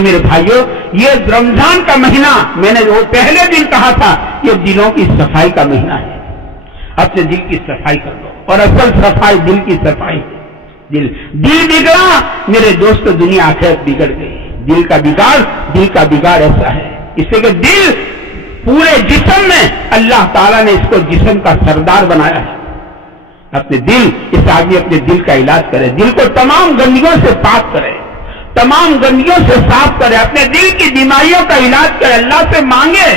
سے میرے بھائیوں، یہ رمضان کا مہینہ میں نے وہ پہلے دن کہا تھا، یہ دلوں کی صفائی کا مہینہ ہے۔ اپنے دل کی صفائی کر لو، اور اصل صفائی دل کی صفائی ہے۔ دل بگڑا میرے دوست، دنیا آخرت بگڑ گئی۔ دل کا بگاڑ ایسا ہے، اس سے کہ دل پورے جسم میں اللہ تعالیٰ نے اس کو جسم کا سردار بنایا ہے۔ اپنے دل، اس آدمی اپنے دل کا علاج کرے، دل کو تمام گندگیوں سے پاک کرے، تمام گندگیوں سے صاف کرے، اپنے دل کی بیماریوں کا علاج کرے، اللہ سے مانگے۔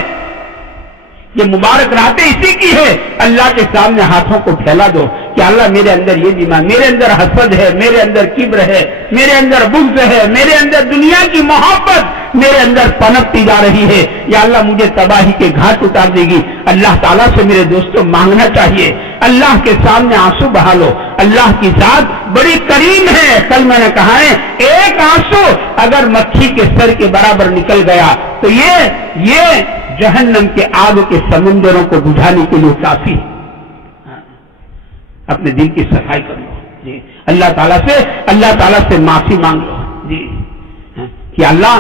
یہ مبارک راتیں اسی کی ہے، اللہ کے سامنے ہاتھوں کو پھیلا دو کہ اللہ میرے اندر یہ بیماری، میرے اندر حسد ہے، میرے اندر کبر ہے، میرے اندر بغض ہے، میرے اندر دنیا کی محبت میرے اندر پنپتی جا رہی ہے، یا اللہ مجھے تباہی کے گھاٹ اتار دے گی۔ اللہ تعالیٰ سے میرے دوستوں مانگنا چاہیے، اللہ کے سامنے آنسو بہا لو۔ اللہ کی ذات بڑی کریم ہے۔ کل میں نے کہا ہے، ایک آنسو اگر مکھی کے سر کے برابر نکل گیا تو یہ جہنم کے آگ کے سمندروں کو بجھانے کے لیے کافی۔ اپنے دل کی صفائی کر لو جی، اللہ تعالیٰ سے معافی مانگ لو جی، کہ اللہ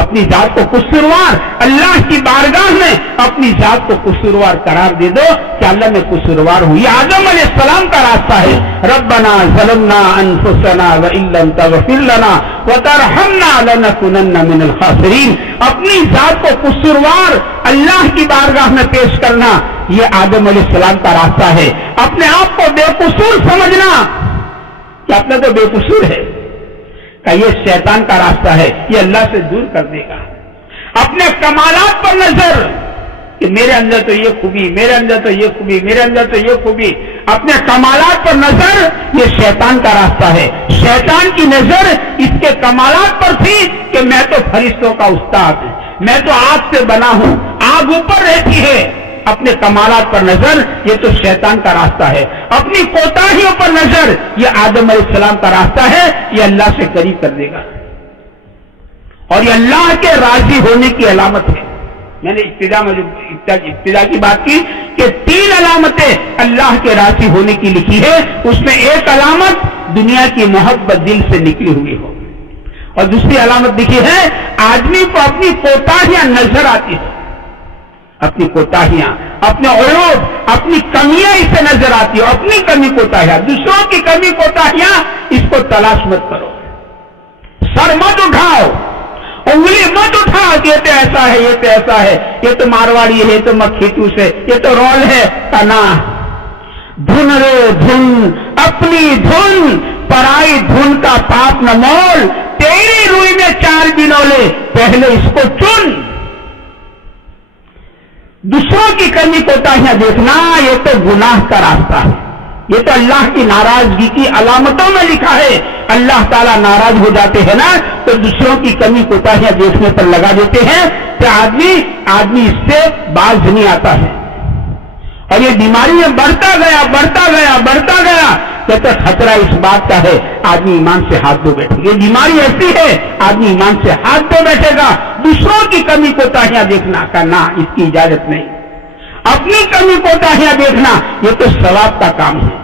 اپنی ذات کو قصوروار، اللہ کی بارگاہ میں اپنی ذات کو قصوروار قرار دے دو کہ اللہ میں قصوروار ہوں۔ یہ آدم علیہ السلام کا راستہ ہے۔ ربنا ظلمنا انفسنا وان لم تغفر لنا وترحمنا لنكونن من الخاسرین۔ اپنی ذات کو قصوروار اللہ کی بارگاہ میں پیش کرنا، یہ آدم علیہ السلام کا راستہ ہے۔ اپنے آپ کو بے قصور سمجھنا کہ اپنا تو بے قصور ہے، کہ یہ شیطان کا راستہ ہے، یہ اللہ سے دور کر دے گا۔ اپنے کمالات پر نظر کہ میرے اندر تو یہ خوبی، میرے اندر تو یہ خوبی، میرے اندر تو یہ خوبی، اپنے کمالات پر نظر، یہ شیطان کا راستہ ہے۔ شیطان کی نظر اس کے کمالات پر تھی کہ میں تو فرشتوں کا استاد ہوں، میں تو آگ سے بنا ہوں، آگ اوپر رہتی ہے۔ اپنے کمالات پر نظر، یہ تو شیطان کا راستہ ہے۔ اپنی کوتاہیوں پر نظر، یہ آدم علیہ السلام کا راستہ ہے، یہ اللہ سے قریب کر دے گا، اور یہ اللہ کے راضی ہونے کی علامت ہے۔ میں نے ابتدا کی بات کی کہ 3 علامتیں اللہ کے راضی ہونے کی لکھی ہے، اس میں ایک علامت دنیا کی محبت دل سے نکلی ہوئی ہو، اور دوسری علامت لکھی ہے آدمی کو اپنی کوتاہیاں نظر آتی ہے، اپنی کوتاہیاں، اپنے عیوب، اپنی کمیاں اسے نظر آتی ہے، اپنی کمی کوتاہیاں، دوسروں کی کمی کوتاہیاں اس کو تلاش مت کرو، سر مت اٹھاؤ، انگلی مت اٹھاؤ کہ یہ تو ایسا ہے، یہ تو ایسا ہے، یہ تو مارواڑی ہے، یہ تو مکھی چوس ہے، یہ تو رول ہے، کنا دھن رے دھن، اپنی دھن پرائی دھن کا پاپ نہ مول، تیری روئی میں 4 گنولے، پہلے اس کو چن۔ دوسروں کی کمی کوتاہیاں دیکھنا، یہ تو گناہ کا راستہ ہے، یہ تو اللہ کی ناراضگی کی علامتوں میں لکھا ہے۔ اللہ تعالیٰ ناراض ہو جاتے ہیں نا تو دوسروں کی کمی کوتاہیاں دیکھنے پر لگا دیتے ہیں کہ آدمی اس سے باز نہیں آتا ہے، اور یہ بیماری میں بڑھتا گیا تو خطرہ اس بات کا ہے آدمی ایمان سے ہاتھ دھو بیٹھے گا۔ یہ بیماری ایسی ہے آدمی ایمان سے ہاتھ دھو بیٹھے گا۔ دوسروں کی کمی کوتاہیاں دیکھنا کا نہ، اس کی اجازت نہیں۔ اپنی کمی کوتاہیاں دیکھنا یہ تو ثواب کا کام ہے۔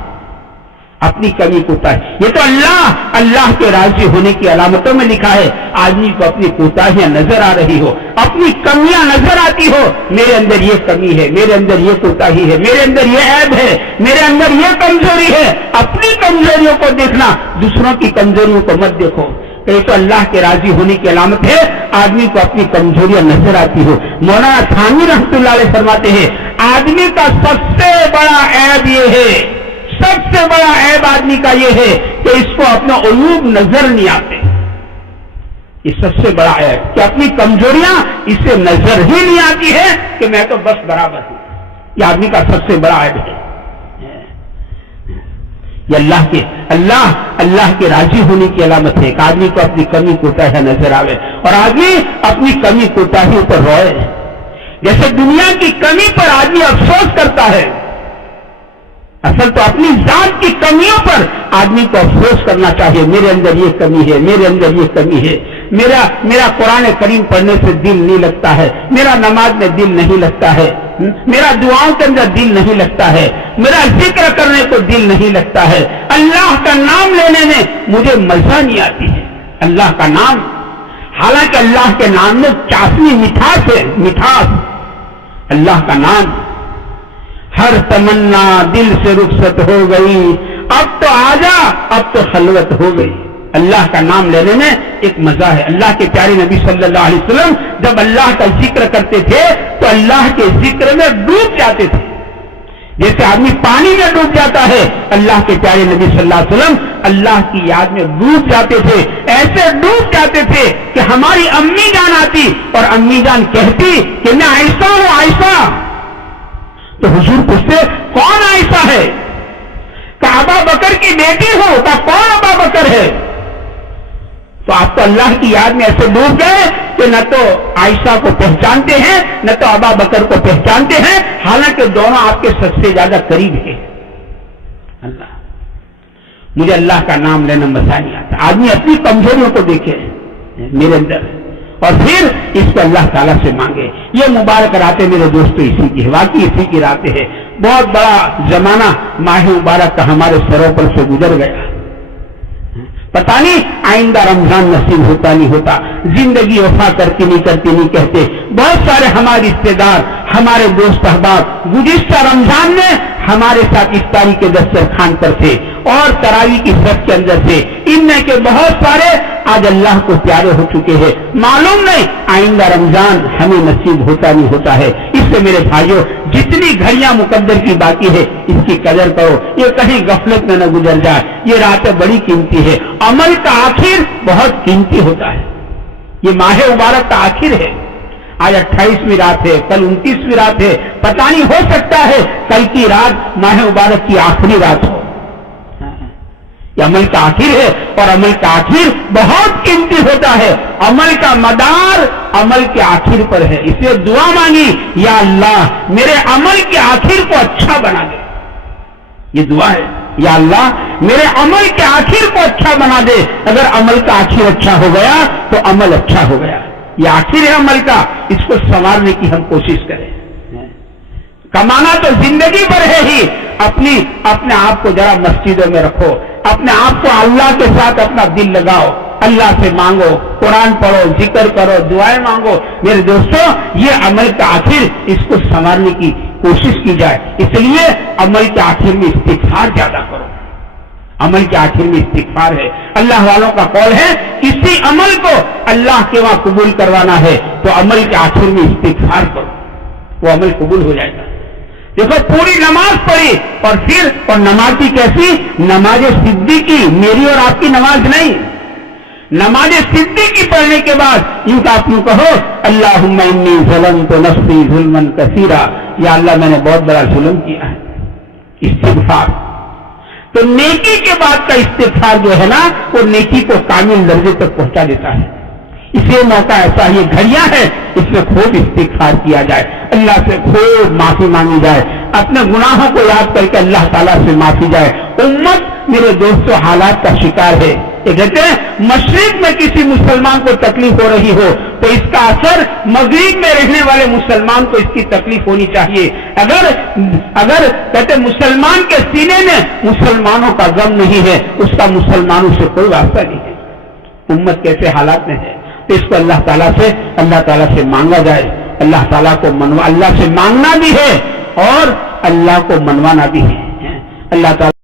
اپنی کمی کوتاہی، یہ تو اللہ کے راضی ہونے کی علامتوں میں لکھا ہے۔ آدمی کو اپنی کوتاہیاں نظر آ رہی ہو، اپنی کمیاں نظر آتی ہو، میرے اندر یہ کمی ہے، میرے اندر یہ کوتاہی ہے، میرے اندر یہ عیب ہے، میرے اندر یہ کمزوری ہے۔ اپنی کمزوریوں کو دیکھنا، دوسروں کی کمزوریوں کو مت دیکھو۔ یہ تو اللہ کے راضی ہونے کی علامت ہے، آدمی کو اپنی کمزوریاں نظر آتی ہو۔ مولانا تھانوی رحمۃ اللہ علیہ فرماتے ہیں آدمی کا سب سے بڑا عیب یہ ہے، سب سے بڑا عیب آدمی کا یہ ہے کہ اس کو اپنا عیوب نظر نہیں آتے۔ یہ سب سے بڑا عیب کہ اپنی کمزوریاں اسے نظر ہی نہیں آتی ہے کہ میں تو بس برابر ہوں۔ یہ آدمی کا سب سے بڑا عیب ہے۔ یہ اللہ کے راضی ہونے کی علامت ہے کہ آدمی کو اپنی کمی کوتاہیاں نظر آوے، اور آدمی اپنی کمی کوتاہیوں پر روئے۔ جیسے دنیا کی کمی پر آدمی افسوس کرتا ہے، اصل تو اپنی ذات کی کمیوں پر آدمی کو افسوس کرنا چاہیے۔ میرے اندر یہ کمی ہے، میرے اندر یہ کمی ہے، میرا قرآن کریم پڑھنے سے دل نہیں لگتا ہے، میرا نماز میں دل نہیں لگتا ہے، میرا دعاؤں کے اندر دل نہیں لگتا ہے، میرا ذکر کرنے کو دل نہیں لگتا ہے، اللہ کا نام لینے میں مجھے مزہ نہیں آتی ہے۔ اللہ کا نام حالانکہ اللہ کے نام میں چاشنی مٹھاس ہے، مٹھاس اللہ کا نام. ہر تمنا دل سے رخصت ہو گئی، اب تو آجا، اب تو خلوت ہو گئی. اللہ کا نام لینے میں ایک مزہ ہے. اللہ کے پیارے نبی صلی اللہ علیہ وسلم جب اللہ کا ذکر کرتے تھے تو اللہ کے ذکر میں ڈوب جاتے تھے، جیسے آدمی پانی میں ڈوب جاتا ہے. اللہ کے پیارے نبی صلی اللہ علیہ وسلم اللہ کی یاد میں ڈوب جاتے تھے. ایسے ڈوب جاتے تھے کہ ہماری امی جان آتی اور امی جان کہتی کہ میں عائشہ ہوں، عائشہ. تو حضور پوچھتے کون عائشہ ہے؟ کہ ابا بکر کی بیٹی ہو. کہ کون ابا بکر ہے؟ تو آپ تو اللہ کی یاد میں ایسے ڈوب گئے کہ نہ تو عائشہ کو پہچانتے ہیں نہ تو ابا بکر کو پہچانتے ہیں، حالانکہ دونوں آپ کے سب سے زیادہ قریب ہیں. اللہ، مجھے اللہ کا نام لینا مزہ نہیں آتا. آدمی اپنی کمزوریوں کو دیکھے میرے اندر اور پھر اس کو اللہ تعالیٰ سے مانگے. یہ مبارک راتیں میرے دوستوں اسی کی ہے، واقعی اسی کی راتیں ہے. بہت بڑا زمانہ ماہ مبارک کا ہمارے سروں پر سے گزر گیا. پتہ نہیں آئندہ رمضان نصیب ہوتا نہیں ہوتا، زندگی وفا کرتی نہیں کرتی نہیں کہتے. بہت سارے ہمارے رشتے دار، ہمارے دوست احباب گزشتہ رمضان میں ہمارے ساتھ افطاری کے دسترخوان پر تھے اور تراویح کی صف کے اندر تھے. ان میں کے بہت سارے آج اللہ کو پیارے ہو چکے ہیں. معلوم نہیں آئندہ رمضان ہمیں نصیب ہوتا نہیں ہوتا ہے. اس سے میرے بھائیوں جتنی گھڑیاں مقدر کی باقی ہے اس کی قدر کرو، یہ کہیں غفلت میں نہ گزر جائے. یہ راتیں بڑی قیمتی ہے. عمل کا آخر بہت قیمتی ہوتا ہے. یہ ماہ مبارک کا آخر ہے. آج 28ویں رات ہے، کل 29ویں رات ہے. پتہ نہیں ہو سکتا ہے کل کی رات ماہ مبارک کی آخری رات ہو. یہ عمل کا آخر ہے اور عمل کا آخر بہت قیمتی ہوتا ہے. عمل کا مدار عمل کے آخر پر ہے. اس لیے دعا مانگی، یا اللہ میرے عمل کے آخر کو اچھا بنا دے. یہ دعا ہے، یا اللہ میرے عمل کے آخر کو اچھا بنا دے. اگر عمل کا آخر اچھا ہو گیا تو عمل اچھا ہو گیا. یہ آخر ہے عمل کا، اس کو سنوارنے کی ہم کوشش کریں. کمانا تو زندگی بھر ہے ہی. اپنے آپ کو ذرا مسجدوں میں رکھو، اپنے آپ کو اللہ کے ساتھ اپنا دل لگاؤ، اللہ سے مانگو، قرآن پڑھو، ذکر کرو، دعائیں مانگو. میرے دوستوں یہ عمل کا آخر اس کو سنوارنے کی کوشش کی جائے. اس لیے عمل کے آخر میں استغفار زیادہ کرو. عمل کے آخر میں استغفار ہے. اللہ والوں کا قول ہے کسی عمل کو اللہ کے وہاں قبول کروانا ہے تو عمل کے آخر میں استغفار کرو، وہ عمل قبول ہو جائے گا. دیکھو پوری نماز پڑھی اور نماز کی کیسی؟ نماز صدیقی، میری اور آپ کی نماز نہیں. نماز صدیقی پڑھنے کے بعد یوں کہ آپ یوں کہو اللہم انی ظلمت نفسی ظلما کثیرا، یا اللہ میں نے بہت بڑا ظلم کیا ہے. استغفار. تو نیکی کے بعد کا استغفار جو ہے نا وہ نیکی کو کامل درجے تک پہنچا دیتا ہے. اسے موقع ایسا یہ گھڑیاں ہے، اس میں خوب استغفار کیا جائے، اللہ سے خوب معافی مانگی جائے، اپنے گناہوں کو یاد کر کے اللہ تعالیٰ سے معافی جائے. امت میرے دوستوں حالات کا شکار ہے. یہ کہتے ہیں مشرق میں کسی مسلمان کو تکلیف ہو رہی ہو تو اس کا اثر مغرب میں رہنے والے مسلمان کو اس کی تکلیف ہونی چاہیے. اگر کہتے مسلمان کے سینے میں مسلمانوں کا غم نہیں ہے، اس کا مسلمانوں سے کوئی واسطہ نہیں ہے. امت کیسے حالات میں ہے تو اس کو اللہ تعالیٰ سے مانگا جائے. اللہ تعالیٰ کو اللہ سے مانگنا بھی ہے اور اللہ کو منوانا بھی ہے. اللہ تعالیٰ